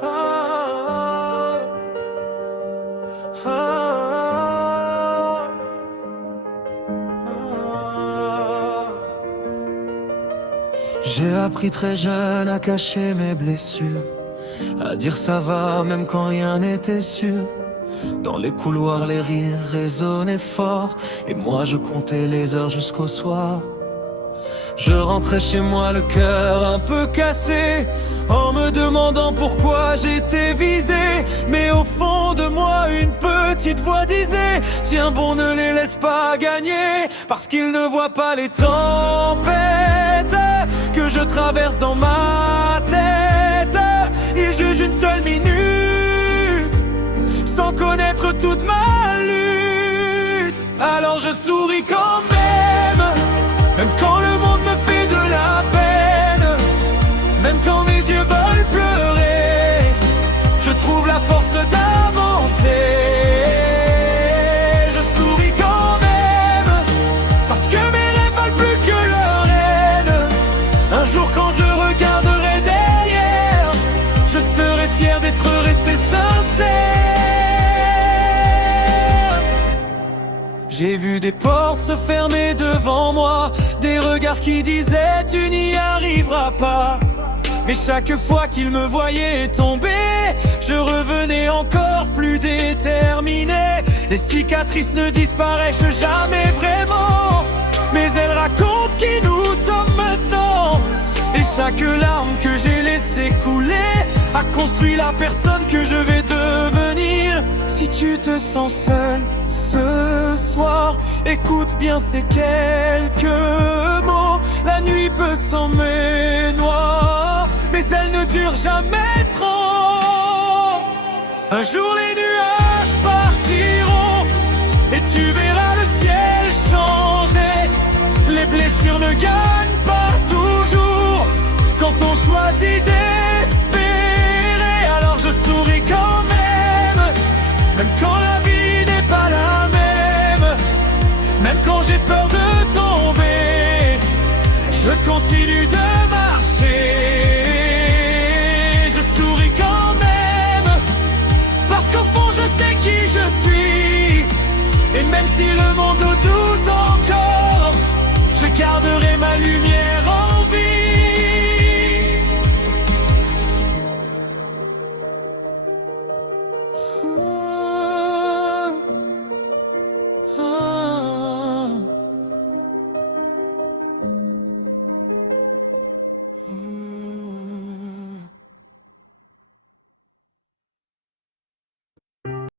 Ah, ah, ah. J'ai appris très jeune à cacher mes blessures, à dire ça va même quand rien n'était sûr. Dans les couloirs les rires résonnaient fort, et moi je comptais les heures jusqu'au soir. Je rentrais chez moi le cœur un peu cassé, en me demandant pourquoi j'étais visé. Mais au fond de moi une petite voix disait: tiens bon, ne les laisse pas gagner, parce qu'ils ne voient pas les tempêtes que je traverse dans ma tête. Ils jugent une seule minute sans connaître toute ma lutte. Alors je souris quand même, même quand le monde me fait de la peine, même quand mes yeux veulent pleurer, je trouve la force d'avancer. Je souris quand même, parce que mes rêves valent plus que leur haine. Un jour quand je regarderai derrière, je serai fier d'être resté sincère. J'ai vu des portes se fermer devant moi, des regards qui disaient tu n'y arriveras pas. Mais chaque fois qu'ils me voyaient tomber, je revenais encore plus déterminé. Les cicatrices ne disparaissent jamais vraiment, mais elles racontent qui nous sommes maintenant. Et chaque larme que j'ai laissée couler a construit la personne que je vais devenir. Si tu te sens seul ce soir, écoute bien ces quelques mots. La nuit peut s'emmener noire, mais elle ne dure jamais trop. Un jour les nuages partiront, et tu verras le ciel changer. Les blessures ne gagnent pas toujours quand on choisit des